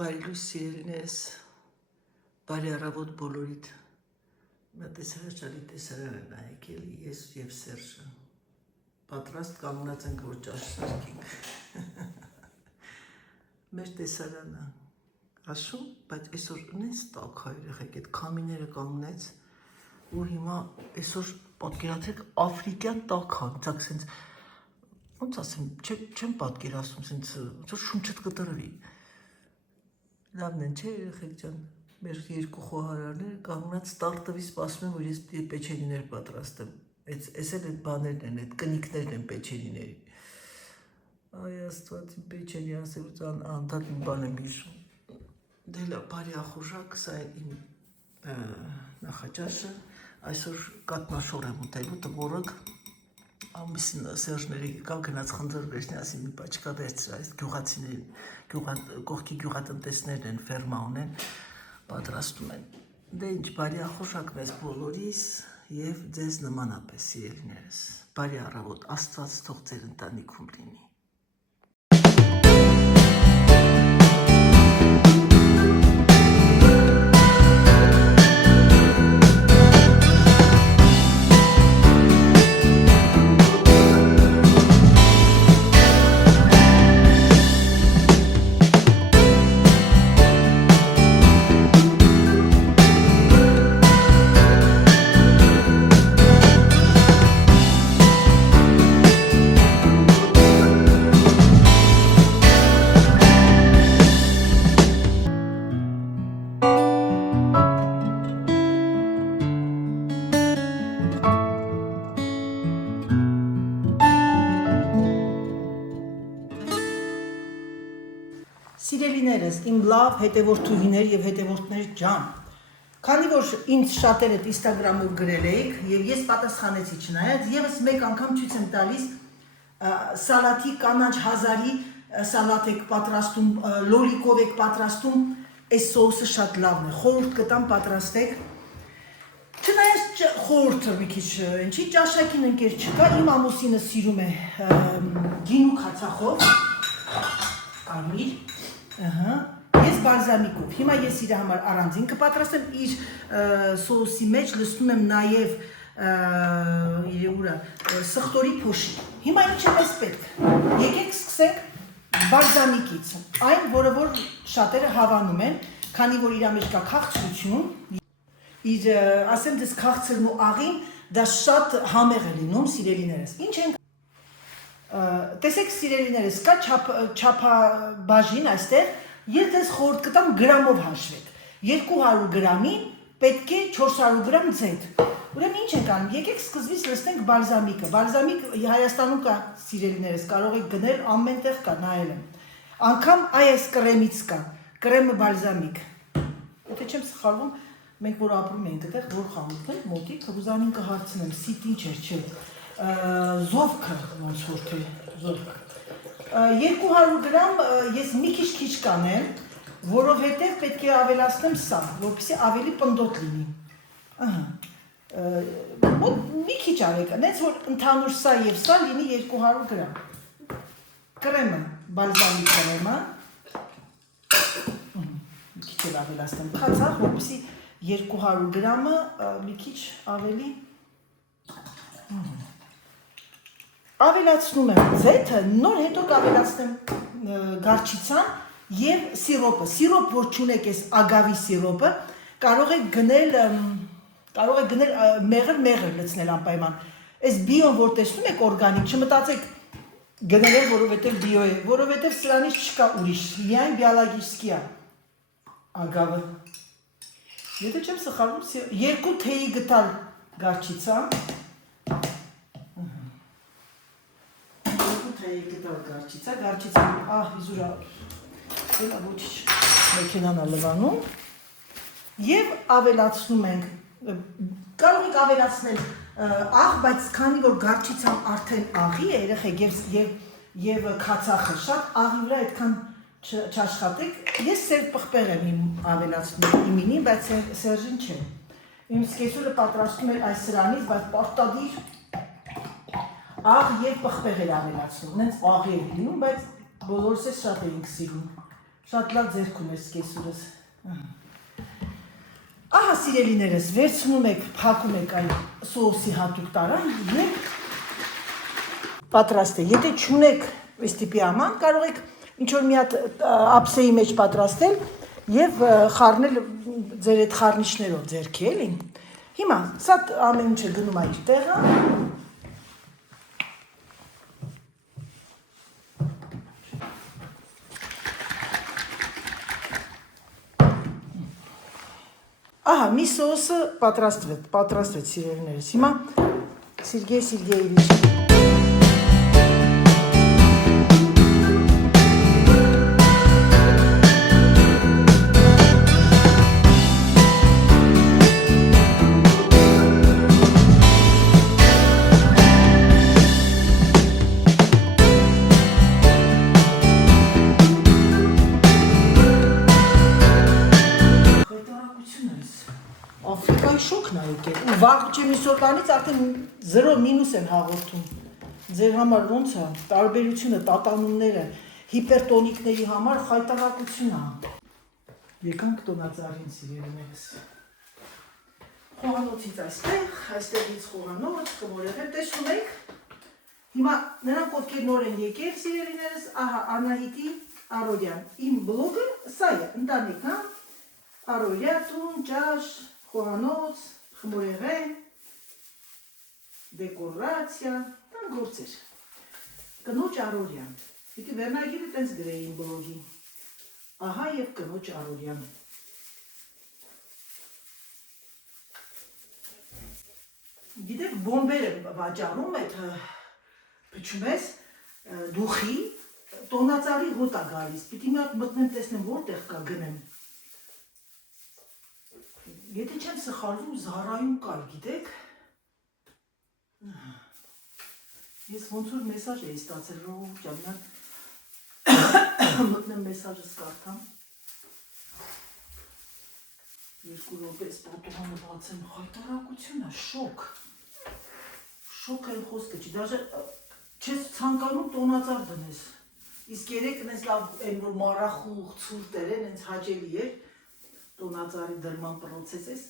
Բարի լույս սիրելիներս, բարի առավոտ բոլորիդ, մեր տեսարաշարի տեսարան են եկել ես և Սերժը, պատրաստ կանգնած ենք, որ ճաշ սարքենք, մեր տեսարանը ասում, բայց այսօր նենց տաք երեխեք, այդ քամիները կանգնեց, ու հիմա այսօր պատկերացեք աֆրիկյան տաք հանդցակ, սենց, ոնց ասեմ, չեմ պատկերացում, սենց շունչըտ կտրվի, լավն են, չէ երեխեք ջան, մեր երկու խոհարարները կանգնած տարտվի սպասում են, որ ես պիտի պեչենիներ պատրաստեմ, այս էլ այդ բաներն են, այդ կնիկներն են պեչենիների, այ աստված իմ պեչենի ասելուց անդադ իմ բան եմ հիշում, դե լավ, բարի ախորժակ, սա է իմ նախաճաշը, այսօր կատնաշոր եմ ուտելու, տվորըկ, ամիսին Սերժների եկավ գնաց խնձոր վերջնի, ասի մի պաչկա վերցրա, այս գյուղացիներին, կողքի գյուղատնտեսներն են, ֆերմա ունեն, պատրաստում են, դե ինչ, բարի ախորժակ մեզ բոլորիս և ձեզ նմանապես սիրելիներս, բարի առավոտ, Աստված թող ձեր ընտանիքում լինի։ Սիրելիներս, իմ լավ հետևորդուհիներ և հետևորդներ ջան, քանի որ ինձ շատերը Instagram-ով գրել էիք և ես պատասխանեցի չնայած, ևս մեկ անգամ ցույց եմ տալիս սալատի կանաչ հազարի սալատ եք պատրաստում, լոլիկով եք պատրաստում, այս սոուսը շատ լավն է, խորհուրդ կտամ պատրաստեք, չնայած խորհուրդը մի քիչ ինչի ճաշակին ընկեր չկա, իմ ամուսինը սիրում է գինու քացախով, կարմիր, ես բալզամիկով, հիմա ես իր համար առանձին կպատրաստեմ, իր սոուսի մեջ լցնում եմ նաև սխտորի փոշի, հիմա ինչ է մեզ պետք, եկեք սկսենք բալզամիկից, այն որը որ շատերը հավանում են, քանի որ իր մեջ կա քաղցրություն, ասեմ դες քաղցրն ու աղին, դա շատ համեղ է լինում սիրելիներս, ինչ ենք տեսեք սիրելիներս, կա չափաբաժին այստեղ, ես ձեզ խորհուրդ կտամ գրամով հաշվեք, 200 գրամի պետք է 400 գրամ ձեթ, ուրեմն ինչ ենք անում, եկեք սկզբից լցնենք բալզամիկը, բալզամիկ Հայաստանում կա սիրելիներս, կարող եք գնել, ամենտեղ կա, նայել եմ, անգամ այս կրեմից կա, կրեմը բալզամիկ, եթե չեմ սխալվում, մենք որ ապրում ենք այդտեղ, որ խանութ ենք մոտիկ, հուզանին կհարցնեմ, սիտ ինչ էր, չէ, զովքը, ոնց որ թե, զովքը, 200 գրամ ես մի քիչ կանեմ, որովհետև պետք է ավելացնեմ սա, որպեսզի ավելի պնդոտ լինի, մի քիչ արեք, նենց որ ընդհանուր սա և սա լինի 200 գրամ, կրեմը, բալզամի կրեմը, մի քիչ էլ ավելացնեմ քացախ, որպեսզի 200 գրամը մի քիչ ավելի ավելացնում եմ ձեթը, նոր հետո կավելացնեմ գարչիցան և սիրոպը, սիրոպ որ չունեք ես ագավի սիրոպը, կարող եք գնել մեղր լցնել անպայման, այս բիոն որ տեսնում եք օրգանիկ, չմտածեք գնել եմ որովհետև բիո է, որովհետև սրանից չկա ուրիշ, միայն բիալագիսկի է ագավը, եթե չեմ սխալվում, 2 թեյի գտալ գարչիցա, գարչիցա, իզուրա, ոչիչ, մեքենան է լվանում, և ավելացնում ենք, կարող եք ավելացնել աղ, բայց քանի որ գարչիցան արդեն աղի է, երեխեք, և քացախը շատ աղի վրա այդքան չաշխատեք, ես սև պղպեղ եմ ավելացնում իմինին, բայց Սերժին չէ, իմ սկեսուրը պատրաստում էր այս սրանից, բայց պարտադիր աղ և պղպեղ էր ավելացնում, նենց աղի էր լինում, բայց բոլորս ես շատ էինք սիրում, Շատ լավ ձեռքում ես կեսուրս։ Ահա սիրելիներս, վերցնում եք, փակում եք այն սոուսի հատուկ տարան և պատրաստ է։ Եթե չունեք այս տիպի աման, կարող եք ինչ-որ մի հատ ափսեի մեջ պատրաստել և խառնել ձեր այդ խառնիչներով ձեռքի, էլի։ Հիմա, սա ամեն ինչը գնում է իր տեղը։ Ահա, մի սոուսը պատրաստվեց սիրելիներս։ Հիմա Սերգեյ Սերգեյևիչ Աֆրիկայի շոկն է եկել, ու վաղ չեմիսոտանից արդեն 0 մինուս են հաղորդում, ձեր համար ոնց է, տարբերությունը, տատանումները, հիպերտոնիկների համար խայտարակություն է, եկանք տոնածարին սիրելիներս, խոհանոցից այստեղից խոհանոց, խմորեղեն, տեսում եք, հիմա նրանք ովքեր նոր են եկել սիրելիներս, ահա Անահիտի Արորյան, իմ բլոգը սա է, ընտանիքն է, Արորյա, տուն, ճաշ, խոհանոց, խմորեղեն, դեկորացիա, տան գործեր, կնոջ Արորյան, պիտի վերնագիրը տենց գրեին բլոգի, ահա և կնոջ Արորյան, գիտեք բոմբեր եմ վաճառում, այդ փչում ես դուխի, տոնածարի հոտ է գալիս, պիտի մի հատ մտնեմ տեսնեմ որտեղ կա գնեմ, Եթե չեմ սխալվում, Զարայում կար, գիտեք, ես ոնց որ մեսաժ էի ստացել, ժողովուրդ ջան, մտնեմ մեսաժս կարդամ, 2 րոպե պատուհանը բացեմ, խայտարակություն է, շոկ էլ խոսքը չի, դաժե չես ցանկանում տոնածար դնես, իսկ երեկ նենց լավ են որ մարախուղ, ցուրտ էր, նենց հաճելի էր, տոնածարի դրման պրոցես ես։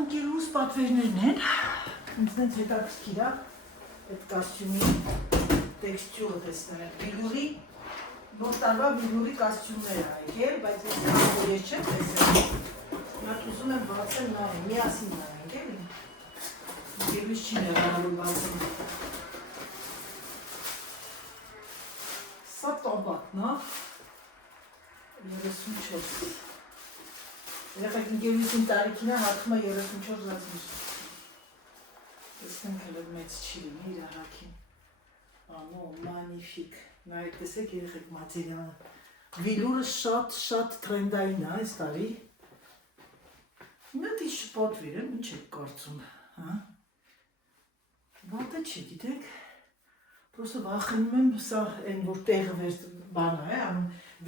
Ընկերուս պատվերներն են, ինձ նենց հետաքրքիր է, այդ կոստյումի տեքստյուրը տեսնել, Վիլուրի, նոր տարվա Վիլուրի կոստյումներ է եկել, բայց ես չեմ տեսել։ Մատ ուզում եմ բացել նայեմ, միասին նայենք, էլի, գերույս չի ներանալու բացել։ Սա տոմպատն է, 34, երեխեք գերույսին տարիքին է, հատում է 34 զացմուս, տեսնենք հելը մեծ չի լինի իր հակին, անո, մանիֆիկ, նայեք տեսեք երեխեք մատերիալը, Վիլուրը շատ տրենդային է այս տարի, Մյոտ իշ պատվիր եմ, ինչ եք կարծում, վատը չի, գիտեք, պրոստը վախենում եմ, սա են որ տեղը վեր բան է,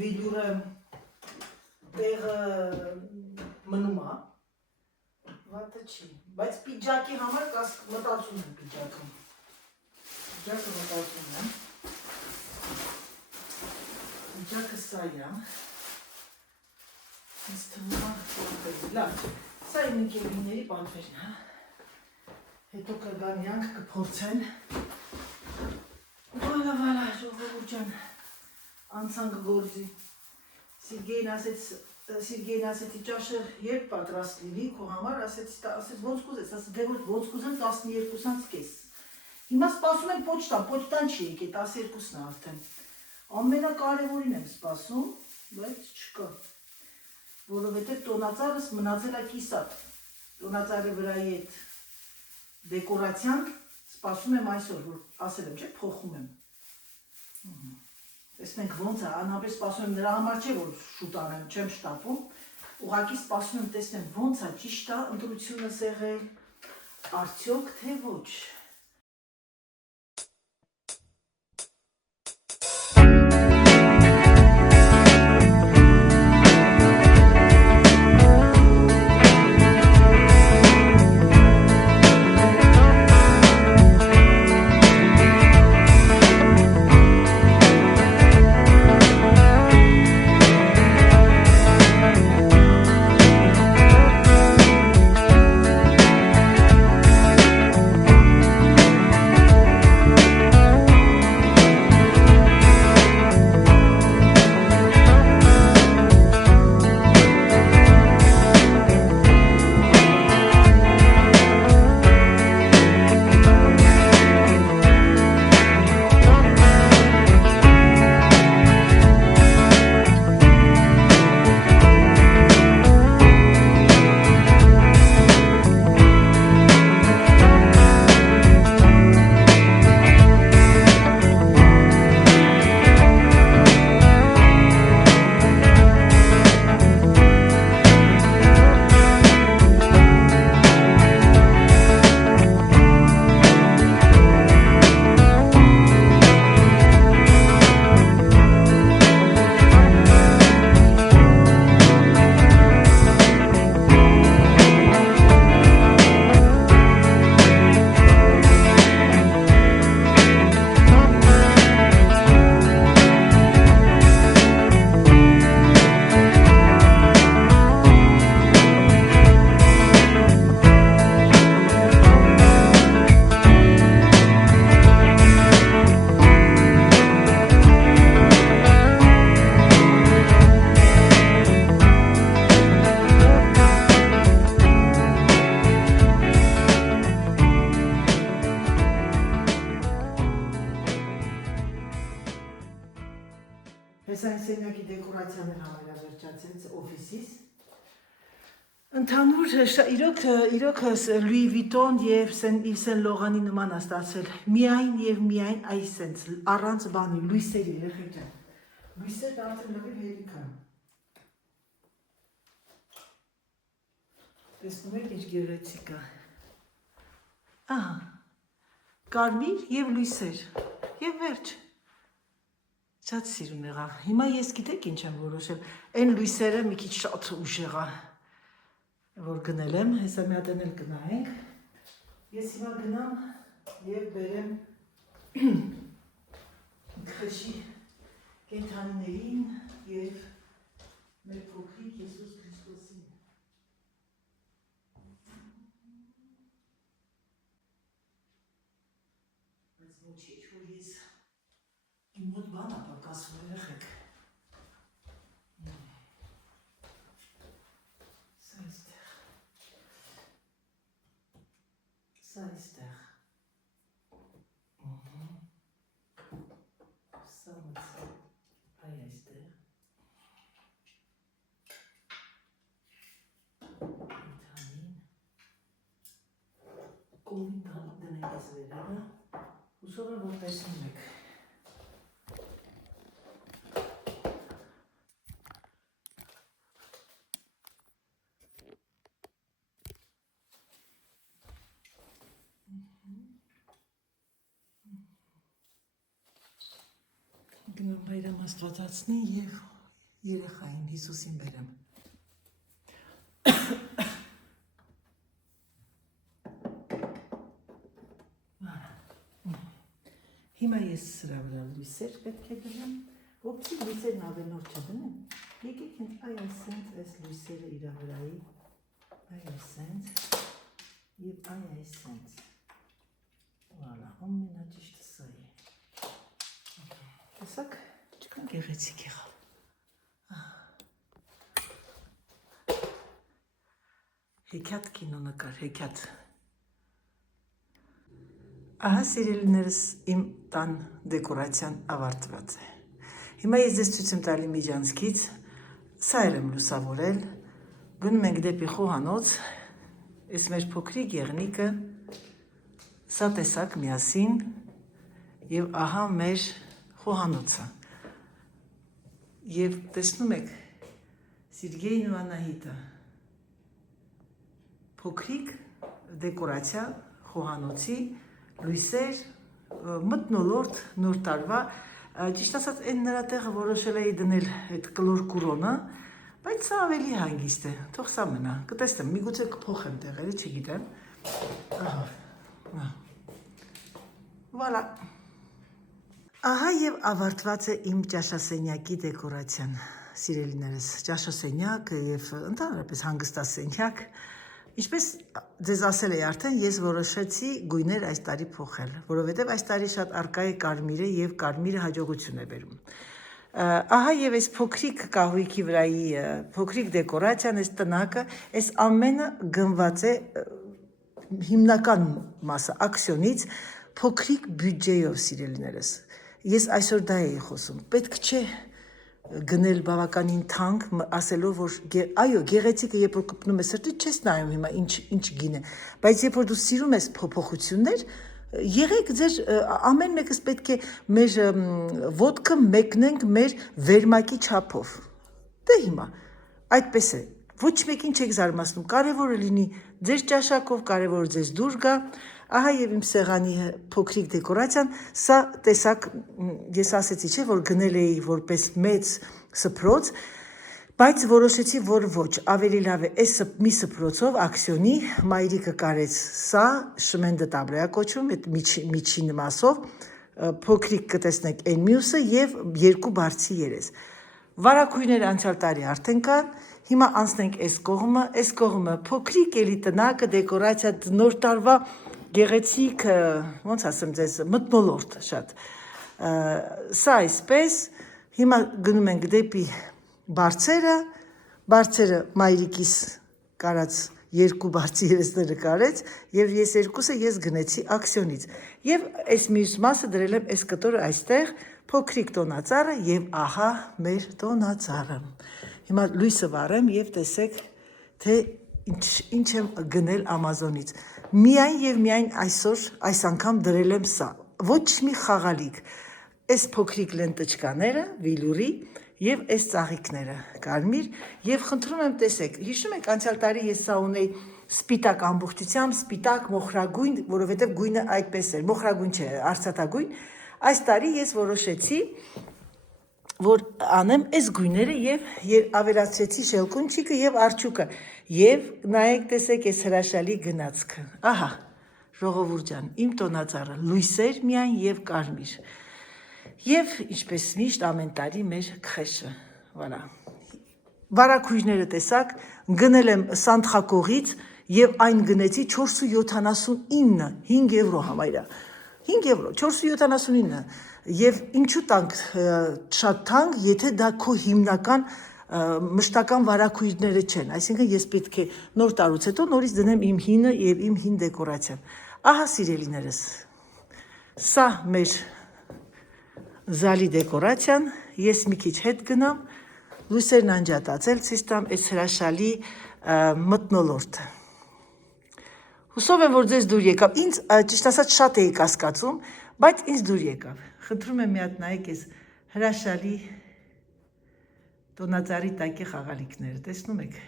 Վիլուրը տեղը մնում է, վատը չի, բայց պիջակի համար մտածում եմ պիջակը մտածում եմ, պիջակը սա է, ինձ թվում է որպեսի, լավ, սա իմ ընկերուհիների պատվերն է, հետո կգան իրանք կփորձեն, վալա, ժողովուրդ ջան, անցանք գործի, Սերգեյն ասեցի ճաշը երբ պատրաստ լինի, քո համար ասեց ոնց կուզես, ասեց դե ոնց կուզեմ 12:30, հիմա սպասում եմ պոչտան չի եկել, 12-ն է արդեն, ամենակարևորին եմ սպասում, բայց չկա, որովհետև տոնածարս մնացել է կիսատ, տոնածարի վրայի այդ դեկորացիան սպասում եմ այսօր, որ ասել եմ, չէ, փոխում եմ, տեսնենք ոնց է, անհապես սպասում եմ նրա համար չէ, որ շուտ անեմ, չեմ շտապում, ուղղակի սպասում եմ տեսնեմ ոնց է, ճիշտ է ընտրությունս եղել, արդյոք թե ոչ։ վերջացեց օֆիսից։ Ընդհանուր իրոք Լուի Վիտոն եւ Իվ Սեն Լորանի նման է ստացել միայն եւ միայն այս sense առանց բանի լույսերի երեխեքան։ Լույսերը արդեն լրիվ հերիք են։ Տեսնում եք ինչ գեղեցիկ է։ Ահա։ Կարմիր եւ լույսեր։ Եվ վերջ։ Շատ սիրուն եղավ։ Հիմա ես գիտեք ինչ եմ որոշել։ Այն լույսերը մի քիչ շատ ուժեղ է։ Որ գնել եմ, հեսա մի հատ էլ գնայինք։ Ես հիմա գնամ եւ բերեմ քշի կենդանիներին եւ մեր փոքրիկ Հիսուս Քրիստոսին։ Բայց ոչինչ որ ես իմ մոտ բան ապակասում երեխեք։ Սա այստեղ, սա մծը, այ այստեղ, ընդհանին, կովին դնենք ես վերանը, ուսով է որ տեսնում եք։ Գնամ Բայրամ Աստվածածնի և երեխային Հիսուսին բերեմ։ Հիմա ես սրա վրա լույսեր պետք է դնեմ, ոպցի լույսերն ավելորդ չդնեմ, եկեք ինձ այ այսենց այս լույսերը իրա վրայի, այ այսենց և այ այսենց, վալա, ամենաճիշտը սա է։ Տեսակ, չկան գեղեցիկ եղավ։ Հեքյատ կինո նկար, հեքյատ։ Ահա սիրելիներս իմ տան դեկորացիան ավարտված է։ Հիմա ես ձեզ ցույց եմ տալի միջանցքից, սա էլ եմ լուսավորել, գնում ենք դեպի խոհանոց, այս մեր փոքրիկ եղնիկը, սա տեսակ միասին և ահա մեր խոհանոցը։ Եվ տեսնում եք Սիրգեյն ու Անահիտը, փոքրիկ դեկորացիա խոհանոցի, լույսեր, մթնոլորտ, նոր տարվա, ճիշտ ասած այն նրա տեղը որոշել էի դնել այդ կլոր կուրոնը, բայց սա ավելի հանգիստ է, թող սա մնա, կտեսնեմ, միգուցե կփոխեմ տեղերը, չգիտեմ, վալա։ Ահա և ավարտված է իմ ճաշասենյակի դեկորացիան, սիրելիներս, ճաշասենյակ և ընդհանրապես հանգստասենյակ, ինչպես ձեզ ասել էի արդեն, ես որոշեցի գույներ այս տարի փոխել, որովհետև այս տարի շատ առկա է կարմիրը և կարմիրը հաջողություն է բերում։ Ահա և այս փոքրիկ կահույքի վրայի փոքրիկ դեկորացիան, այս տնակը, այս ամենը գնված է հիմնական մասը ակսիոնից փոքրիկ բյուջեյով, սիրելիներս։ Ես այսօր դա էի խոսում, պետք չէ գնել բավականին թանկ, ասելով, որ այո, գեղեցիկը երբ որ կպնում է սրտի, չես նայում հիմա ինչ գին է, բայց երբ որ դու սիրում ես փոփոխություններ, եղեք ձեր ամեն մեկս պետք է մեր ոտքը մեկնենք մեր վերմակի չափով։ Դե հիմա այդպես է, ոչ մեկին չեք զարմացնում, կարևորը լինի ձեր ճաշակով, կարևորը ձեզ դուր գա։ Ահա և իմ սեղանի փոքրիկ դեկորացիան, սա տեսակ, ես ասեցի չէ, որ գնել էի որպես մեծ սփռոց, բայց որոշեցի, որ ոչ, ավելի լավ է այս մի սփռոցով ակսիոնի մայրիկը կարեց սա, շմենդը տաբլոյա կոչվում, այդ միջին մասով, փոքրիկ կտեսնեք այն մյուսը և երկու բարձի երես։ Վարակույրներ անցյալ տարի արդեն կան, հիմա անցնենք այս կողմը փոքրիկ էլի տնակը, դեկորացիա, նոր տարվա գեղեցիկ, ոնց ասեմ ձեզ, մթնոլորտ շատ, սա այսպես, հիմա գնում ենք դեպի բարձերը մայրիկիս կարած երկու բարձի երեսները կարեց, և ես երկուսը ես գնեցի ակսիոնից, և այս մյուս մասը դրել եմ այս կտորը այստեղ, փոքրիկ տոնածառը և ահա մեր տոնածառը։ Հիմա լույսը վառեմ եւ տեսեք, թե ինչ եմ գնել Amazon-ից։ Միայն եւ միայն այսօր այս անգամ դրել եմ սա։ Ոչ մի խաղալիք։ Այս փոքրիկ լենտочкաները, վիլուրի եւ այս ծաղիկները, կարմիր եւ խնդրում եմ տեսեք, հիշում եք անցյալ տարի ես սա ունեի սպիտակ ամբողջությամբ, սպիտակ մոխրագույն, որովհետեւ գույնը այդպես էր, մոխրագույն չէ, արծաթագույն։ Այս տարի ես որոշեցի, որ անեմ այս գույները եւ ավելացրեցի շելկունչիկը եւ արջուկը եւ նայեք տեսեք այս հրաշալի գնացքը։ Ահա, ժողովուրդ ջան, իմ տոնածառը լույսեր միայն եւ կարմիր։ Եվ ինչպես միշտ ամեն տարի մեր քխեշը, voilà։ Վարակույրները տեսակ, գնել եմ Սանտխակողից եւ այն գնեցի 479, 5 եվրո համարյա։ 5 եվրո, 479 եւ ինչու տանք շատ թանկ, եթե դա քո հիմնական մշտական վարակույրները չեն, այսինքն ես պետք է նոր տարուց հետո նորից դնեմ իմ հինը եւ իմ հին դեկորացիան։ Ահա սիրելիներս, սա մեր զալի դեկորացիան, ես մի քիչ հետ գնամ, լույսերն անջատացել, ցույց տամ այս հրաշալի մթնոլորտը։ Հուսով եմ, որ ձեզ դուր եկավ, ինձ ճիշտ ասած շատ էի կասկածում, բայց ինձ դուր եկավ։ Խնդրում եմ մի հատ նայեք այս հրաշալի տոնածառի տակի խաղալիքները, տեսնում եք։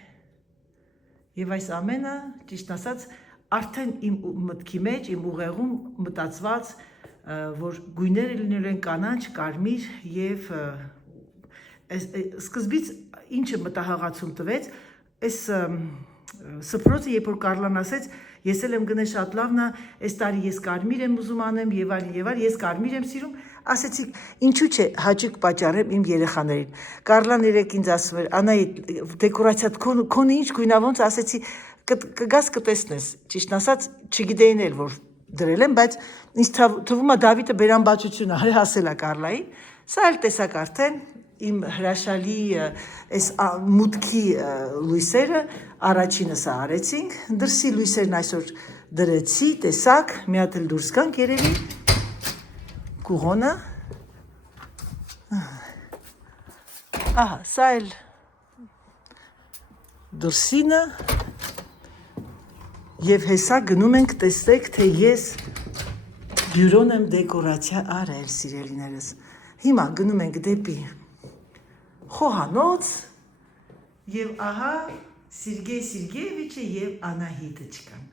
Եվ այս ամենը, ճիշտ ասած, արդեն իմ մտքի մեջ, իմ ուղեղում մտածված, որ գույները լինելու են կանաչ, կարմիր եւ սկզբից ինչը մտահղացում տվեց, այս սփռոցը, երբ որ Կարլան ասեց, ես էլ եմ գնել շատ լավն է, այս տարի ես կարմիր եմ ուզում անեմ եւ այլ, ես կարմիր եմ սիրում, ասեցի, ինչու՞ չէ, հաճույք պատճառեմ իմ երեխաներին։ Կարլան երեք ինձ ասում էր, Անահիտ, դեկորացիադ քոնը ինչ գույնավոնց, ասեցի, կգաս կտեսնես, ճիշտ ասած, չգիտեին էլ որ դրել եմ, բայց ինձ թվում է Դավիթը բերանբացություն արել ասել է Կարլային, սա էլ տեսակ արդեն իմ հրաշալի այս մուտքի լույսերը առաջինը սա արեցինք, դրսի լույսերն այսօր դրեցի, տեսակ, մի հատ էլ դուրս գանք երևի, կուղոնը, ահա, սա էլ դուրսինը, և հեսա գնում ենք տեսեք, թե ես բյուրոն եմ դեկորացիա արել, սիրելիներս, հիմա գնում ենք դեպի խոհանոց և ահա Սիրգեյ Սիրգեյևիչը և Անահիտը չկան,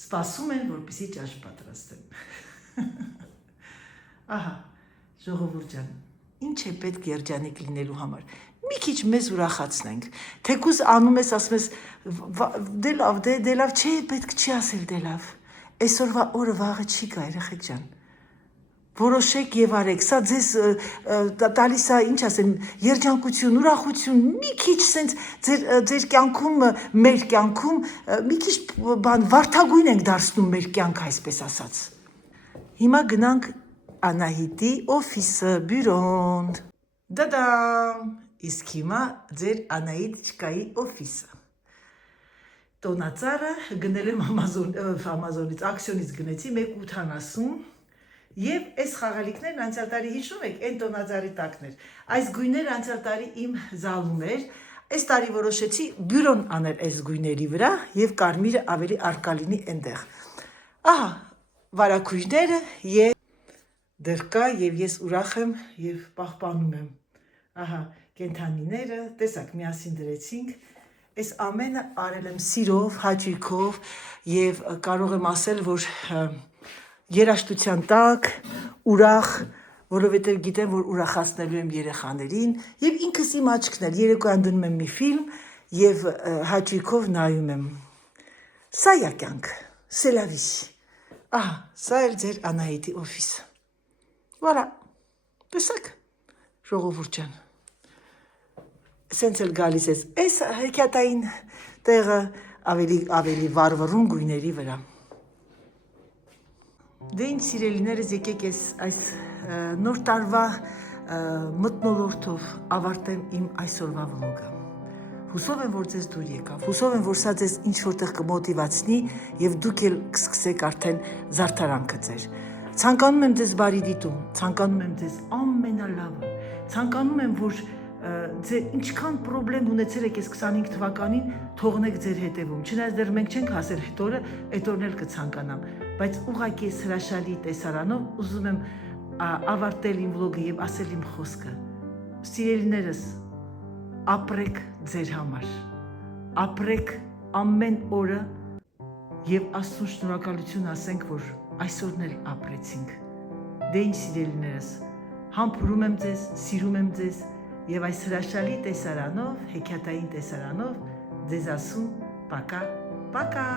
սպասում են, որպեսզի ճաշ պատրաստեմ, ահա, ժողովուրդ ջան, ինչ է պետք երջանիկ լինելու համար, մի քիչ մեզ ուրախացնենք, թեկուզ անում ես, ասում ես, դե լավ, չէ, պետք չի ասել դե լավ, այսօրվա օրը վաղը չի գա, երեխեք ջան, որոշեք եւ արեք, սա ձեզ տալիս է, ինչ ասեմ, երջանկություն, ուրախություն, մի քիչ սենց ձեր կյանքում, մեր կյանքում, մի քիչ բան վարդագույն ենք դարձնում մեր կյանքը, այսպես ասած։ Հիմա գնանք Անահիտի օֆիսը, բյուրոն։ Դադամ, իսկ հիմա ձեր Անահիտչկայի օֆիսը։ Տոնածառը գնել եմ Amazon-ից, ակցիոնից գնեցի 1.80 Եվ այս խաղալիքներն անցյալ տարի հիշում եք, այն տոնածառի տակներ, այս գույները անցյալ տարի իմ զալում էր, այս տարի որոշեցի բյուրոն անել այս գույների վրա և կարմիրը ավելի արկալինի այնտեղ։ Ահա, վարակույրները և դեռ կա և ես ուրախ եմ և պահպանում եմ։ Ահա, կենդանիները, տեսակ, միասին դրեցինք, այս ամենը արել եմ սիրով, հաճույքով և կարող եմ ասել, որ երաշտության տակ, ուրախ, որովհետև գիտեմ, որ ուրախացնելու եմ երեխաներին և ինքս իմ աչքն էլ երեկոյան դնում եմ մի ֆիլմ և հաճույքով նայում եմ։ Սա է կյանքը, c'est la vie։ Ահա, սա էլ ձեր Անահիտի օֆիսը։ Voilà, տեսեք, ժողովուրդ ջան։ Սենց էլ գալիս ես, այս հեքիաթային տեղը ավելի վառվռուն գույների վրա։ Դե ինչ սիրելիներս, եկեք այս նոր տարվա մթնոլորտով ավարտեմ իմ այսօրվա վլոգը։ Հուսով եմ, որ ձեզ դուր եկավ, հուսով եմ, որ սա ձեզ ինչ որտեղ կմոտիվացնի և դուք էլ կսկսեք արդեն զարդարանքը ձեր։ Ցանկանում եմ ձեզ բարի դիտում, ցանկանում եմ ձեզ ամենալավը, ցանկանում եմ, որ ձեր ինչքան խնդրեմ ունեցել եք այս 25 թվականին, թողնեք ձեր հետևում։ Չնայած դեռ մենք չենք հասել այդ օրը, այդ օրն էլ կցանկանամ, բայց ուղղակի այս հրաշալի տեսարանով ուզում եմ ավարտել իմ վլոգը եւ ասել իմ խոսքը։ Սիրելիներս, ապրեք ձեր համար։ Ապրեք ամեն օրը եւ Աստծուն շնորհակալություն ասենք, որ այսօրն էլ ապրեցինք։ Դե ինչ սիրելիներս, համբուրում եմ ձեզ, սիրում եմ ձեզ եւ այս հրաշալի տեսարանով, հեքիաթային տեսարանով ձեզ ասում պակա, պակա։